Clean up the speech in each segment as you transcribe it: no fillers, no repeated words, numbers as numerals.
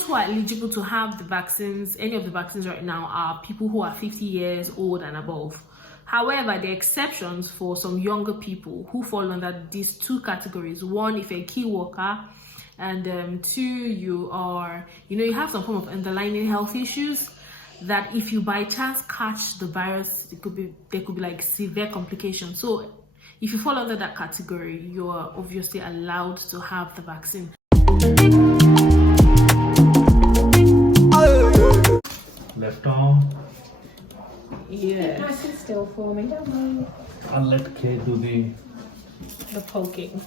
those who are eligible to have the vaccines, any of the vaccines right now, are people who are 50 years old and above. However, there are exceptions for some younger people who fall under these two categories. One, if you're a key worker, and two, you are, you have some form of underlying health issues that if you by chance catch the virus, there could be like severe complications. So if you fall under that category, you are obviously allowed to have the vaccine. Left arm. Yeah. Nice and still for me, don't worry. I'll let Kay do the poking.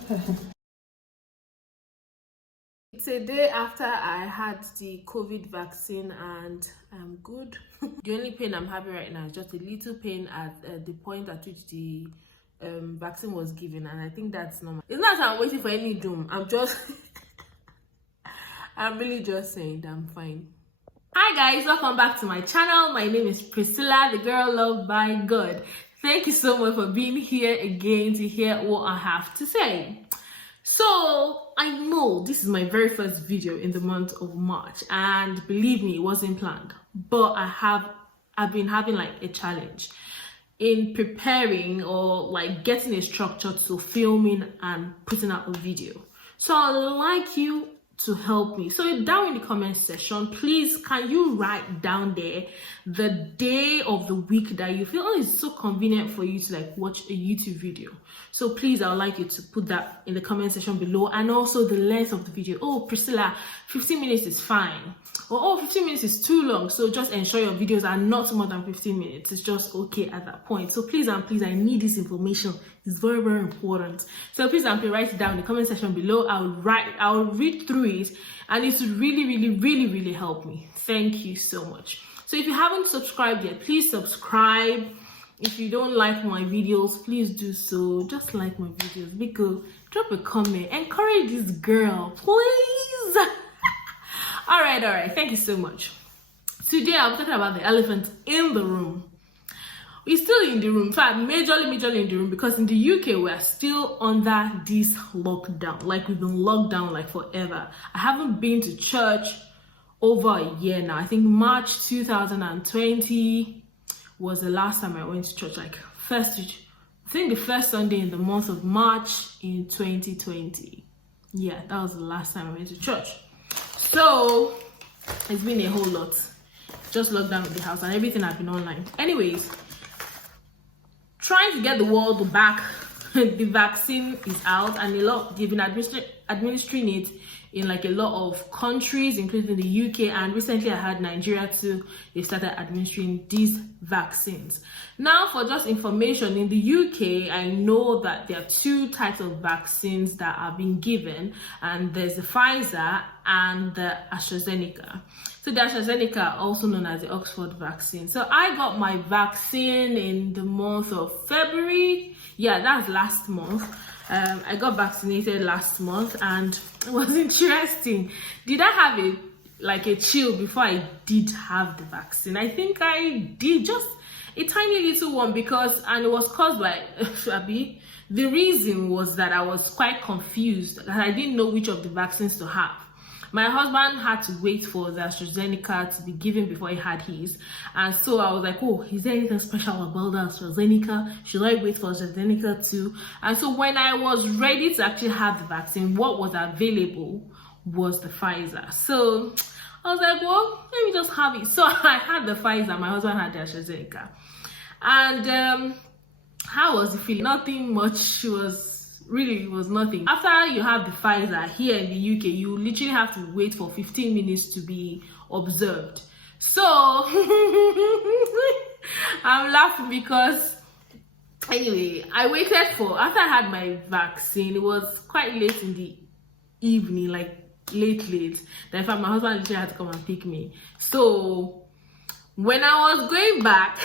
It's a day after I had the COVID vaccine and I'm good. The only pain I'm having right now is just a little pain at the point at which the vaccine was given, and I think that's normal. It's not that I'm waiting for any doom. I'm really just saying that I'm fine. Hi guys, welcome back to my channel. My name is Priscilla, the girl loved by God. Thank you so much for being here again to hear what I have to say. So I know this is my very first video in the month of March, and believe me, it wasn't planned, but I've been having like a challenge in preparing or like getting a structure to filming and putting out a video. So I'd like you to help me. So down in the comment section, please, can you write down there the day of the week that you feel it's so convenient for you to like watch a YouTube video. So please, I would like you to put that in the comment section below, and also the length of the video. Oh, Priscilla, 15 minutes is fine. Or oh, 15 minutes is too long. So just ensure your videos are not more than 15 minutes. It's just okay at that point. So please and please, I need this information. It's very, very important. So please and please write it down in the comment section below. I'll read through it, and it would really, really, really, really help me. Thank you so much. So if you haven't subscribed yet, please subscribe. If you don't like my videos, please do so. Just like my videos. Because drop a comment. Encourage this girl, please. all right. Thank you so much. Today I'm talking about the elephant in the room. We're still in the room. In fact, majorly in the room, because in the UK we're still under this lockdown. Like, we've been locked down like forever. I haven't been to church over a year now. I think March 2020 was the last time I went to church. Like the first Sunday in the month of March in 2020. Yeah, that was the last time I went to church. So it's been a whole lot. Just locked down in the house and everything has been online. Anyways, trying to get the world back. The vaccine is out, and they've been administering it in like a lot of countries, including the UK, and recently I had Nigeria too. They started administering these vaccines. Now, for just information, in the UK, I know that there are two types of vaccines that are being given, and there's the Pfizer and the AstraZeneca. So the AstraZeneca, also known as the Oxford vaccine. So I got my vaccine in the month of February. Yeah, that's last month. I got vaccinated last month, and it was interesting. Did I have a chill before I did have the vaccine? I think I did, just a tiny little one, and it was caused by Shabi. The reason was that I was quite confused, that I didn't know which of the vaccines to have. My husband had to wait for the AstraZeneca to be given before he had his. And so I was like, oh, is there anything special about the AstraZeneca? Should I wait for AstraZeneca too? And so when I was ready to actually have the vaccine, what was available was the Pfizer. So I was like, well, let me just have it. So I had the Pfizer, my husband had the AstraZeneca. And how was the feeling? Nothing much. It was nothing. After you have the Pfizer here in the UK, you literally have to wait for 15 minutes to be observed. So I'm laughing because anyway, I waited after I had my vaccine. It was quite late in the evening, like late. Then in fact, my husband literally had to come and pick me. So when I was going back,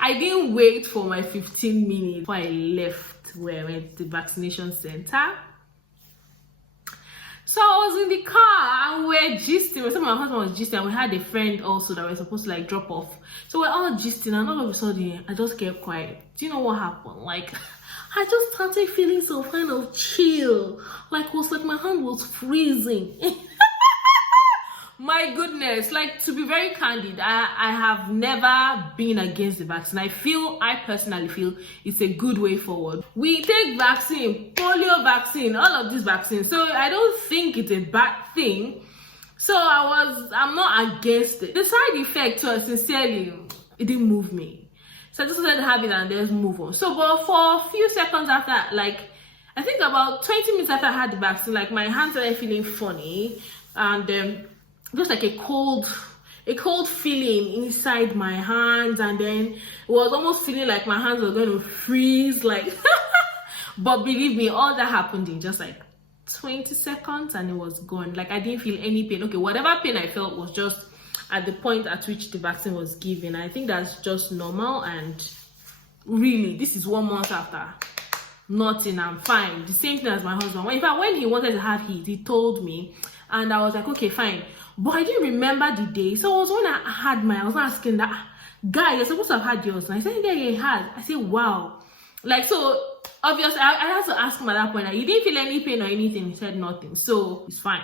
I didn't wait for my 15 minutes before I left where I went to the vaccination center. So I was in the car and we're gisting. So my husband was gisting, and we had a friend also that we were supposed to like drop off. So we're all gisting, and all of a sudden I just kept quiet. Do you know what happened? Like, I just started feeling some kind of chill. Like, it was like my hand was freezing. my goodness, like, to be very candid, I have never been against the vaccine. I personally feel it's a good way forward. We take vaccine, polio vaccine, all of these vaccines, so I don't think it's a bad thing. So I'm not against it. The side effect, sincerely, it didn't move me. So I just wanted to have it and then move on. So, but for a few seconds after, like, I think about 20 minutes after I had the vaccine, like, my hands started feeling funny, and just like a cold feeling inside my hands, and then it was almost feeling like my hands were going to freeze, like. But believe me, all that happened in just like 20 seconds and it was gone. Like, I didn't feel any pain. Okay, whatever pain I felt was just at the point at which the vaccine was given. I think that's just normal, and really, this is 1 month after. Nothing, I'm fine. The same thing as my husband. In fact, when he wanted to have his, he told me, and I was like, okay, fine. But I didn't remember the day. So it was when I had mine, I was asking that guy, you're supposed to have had yours. And I said, yeah, he had. I said, wow. Like, so obviously, I had to ask him at that point, like, he didn't feel any pain or anything. He said nothing. So he's fine.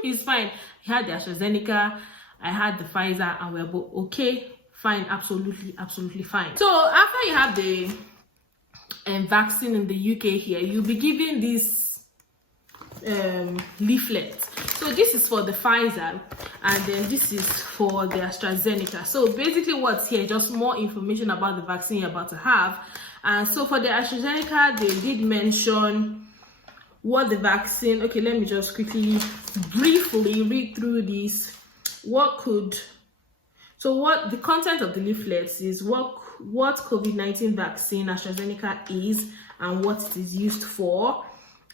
He's fine. He had the AstraZeneca, I had the Pfizer, and we're both okay, fine, absolutely fine. So after you have the vaccine in the UK here, you'll be given this leaflet. So this is for the Pfizer, and then this is for the AstraZeneca. So basically what's here, just more information about the vaccine you're about to have. And so for the AstraZeneca, they did mention what the vaccine, okay, let me just quickly briefly read through this. What the content of the leaflets is what COVID-19 vaccine AstraZeneca is and what it is used for.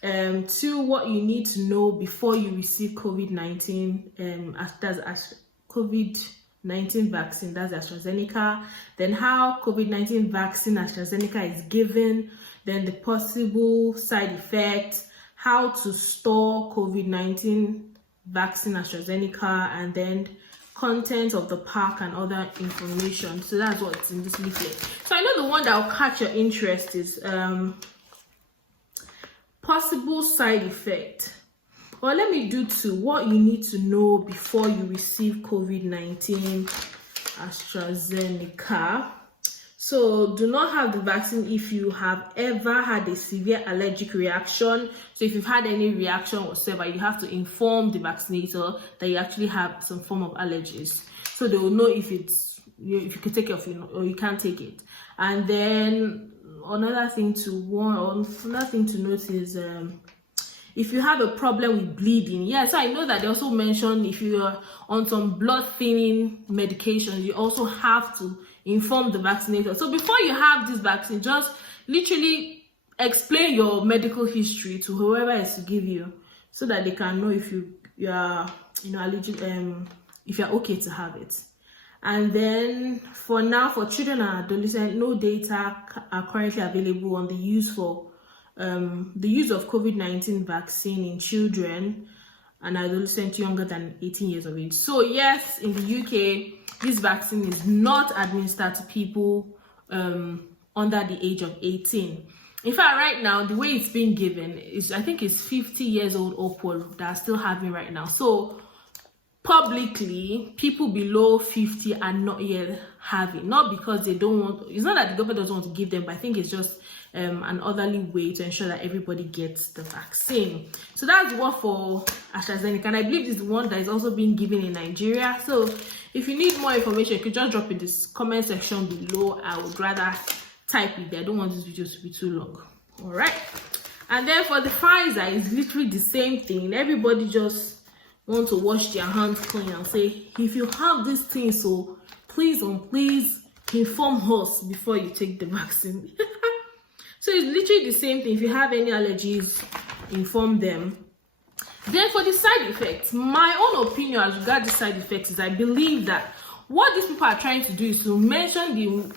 2, what you need to know before you receive COVID-19, that's COVID-19 vaccine, that's AstraZeneca. Then how COVID-19 vaccine AstraZeneca is given, then the possible side effects, how to store COVID-19 vaccine AstraZeneca, and then content of the pack and other information. So that's what's in this leaflet. So I know the one that will catch your interest is possible side effect. Well, let me do 2. What you need to know before you receive COVID-19 AstraZeneca. So do not have the vaccine if you have ever had a severe allergic reaction. So if you've had any reaction whatsoever, you have to inform the vaccinator that you actually have some form of allergies. So they will know if you can take it or you can't take it. And then another thing to note is if you have a problem with bleeding. Yeah, so I know that they also mentioned if you are on some blood thinning medication, you also have to inform the vaccinator. So before you have this vaccine, just literally explain your medical history to whoever is to give you, so that they can know if you are allergic, if you're okay to have it. And then for now, for children and adolescents, no data are currently available on the use of COVID-19 vaccine in children and adolescents younger than 18 years of age. So yes, in the UK, this vaccine is not administered to people under the age of 18. In fact, right now, the way it's being given is, I think it's 50 years old upward that are still having right now. So publicly, people below 50 are not yet having, not because they don't want, it's not that the government doesn't want to give them, but I think it's just an orderly way to ensure that everybody gets the vaccine. So that's what for AstraZeneca, and I believe this is one that is also being given in Nigeria. So if you need more information, you could just drop in this comment section below. I would rather type it there. I don't want this video to be too long. All right. And then for the Pfizer, it's literally the same thing. Everybody just want to wash their hands clean and say, if you have this thing, so please inform us before you take the vaccine. So it's literally the same thing. If you have any allergies, inform them. Then for the side effects, my own opinion as regards the side effects is I believe that what these people are trying to do is to mention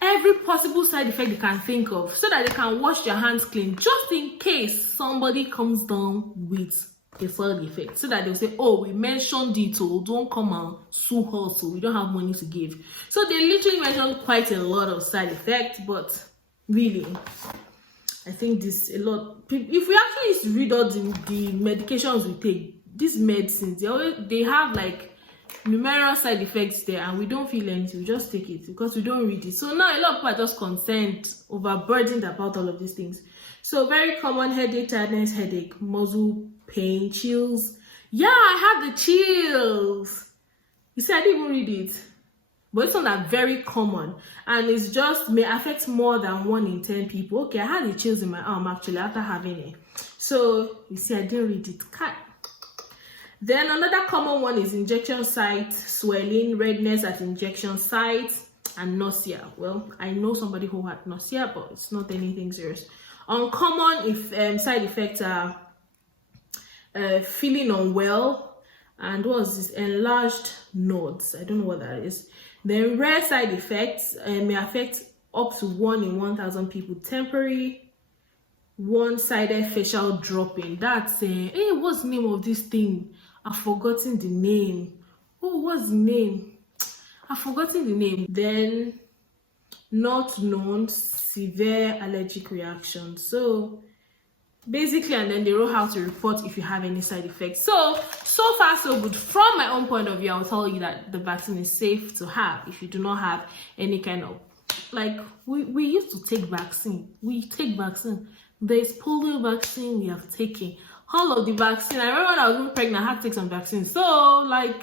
every possible side effect they can think of, so that they can wash their hands clean, just in case somebody comes down with a side effect, so that they'll say, oh, we mentioned it, so don't come and sue us, so we don't have money to give. So they literally mentioned quite a lot of side effects, but really, I think this a lot. If we actually used to read all the medications we take, these medicines, they have like numerous side effects there, and we don't feel anything. We just take it because we don't read it. So now a lot of people are just concerned, overburdened about all of these things. So very common: headache, tiredness, headache, muscle pain, chills. Yeah, I have the chills. You see, I didn't even read it. But it's not very common, and it's just may affect more than 1 in 10 people. Okay, I had the chills in my arm actually after having it. So you see, I didn't read it. Then another common one is injection site swelling, redness at injection site, and nausea. Well, I know somebody who had nausea, but it's not anything serious. Uncommon if side effects are feeling unwell, and what was this? Enlarged nodes. I don't know what that is. Then rare side effects may affect up to 1 in 1,000 people. Temporary one-sided facial dropping. That's hey, what's the name of this thing? I've forgotten the name. Oh, what's the name? I've forgotten the name. Then not known severe allergic reaction. So basically, and then they wrote how to report if you have any side effects. So far so good. From my own point of view, I'll tell you that the vaccine is safe to have if you do not have any kind of, like, we used to take vaccine. We take vaccine. There's polio vaccine we have taken. All of the vaccine. I remember when I was even pregnant, I had to take some vaccines. So, like,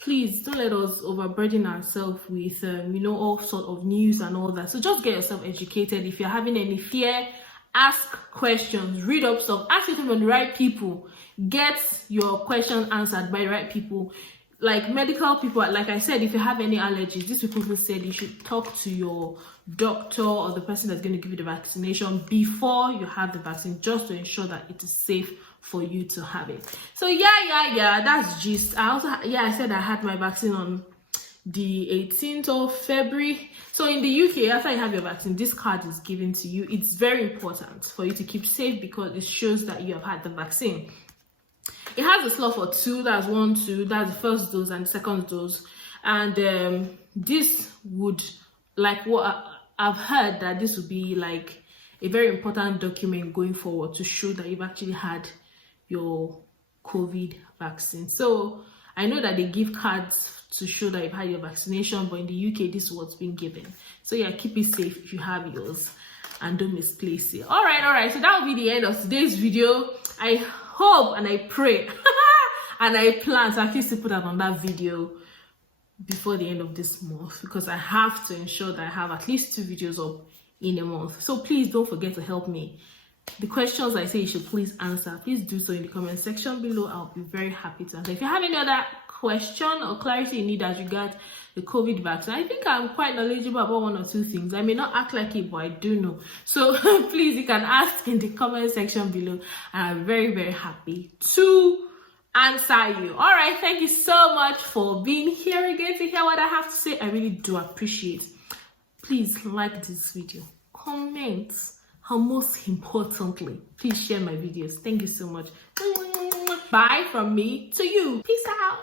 please don't let us overburden ourselves with all sort of news and all that. So just get yourself educated. If you're having any fear, ask questions, read up stuff, ask it from the right people, get your question answered by the right people, like medical people. Like I said, if you have any allergies, these people who said you should talk to your doctor or the person that's going to give you the vaccination before you have the vaccine, just to ensure that it is safe for you to have it. So yeah, that's gist. I said I had my vaccine on the 18th of February. So in the UK, after you have your vaccine, this card is given to you. It's very important for you to keep safe because it shows that you have had the vaccine. It has a slot for 2, that's 1, 2, that's the first dose and second dose. And this would, like what I've heard, that this would be like a very important document going forward to show that you've actually had your COVID vaccine. So I know that they give cards to show that you've had your vaccination, but in the UK, this is what's been given. So yeah, keep it safe if you have yours and don't misplace it. All right. So that will be the end of today's video. I hope and I pray and I plan to actually still put out on that video before the end of this month, because I have to ensure that I have at least 2 videos up in a month. So please don't forget to help me. The questions I say you should please answer, please do so in the comment section below. I'll be very happy to answer. If you have any other question or clarity you need as regards the COVID vaccine, I think I'm quite knowledgeable about 1 or 2 things. I may not act like it, but I do know. So please, you can ask in the comment section below, and I'm very, very happy to answer you. All right, thank you so much for being here again to hear what I have to say. I really do appreciate. Please like this video, comment, and most importantly, please share my videos. Thank you so much. Bye from me to you. Peace out.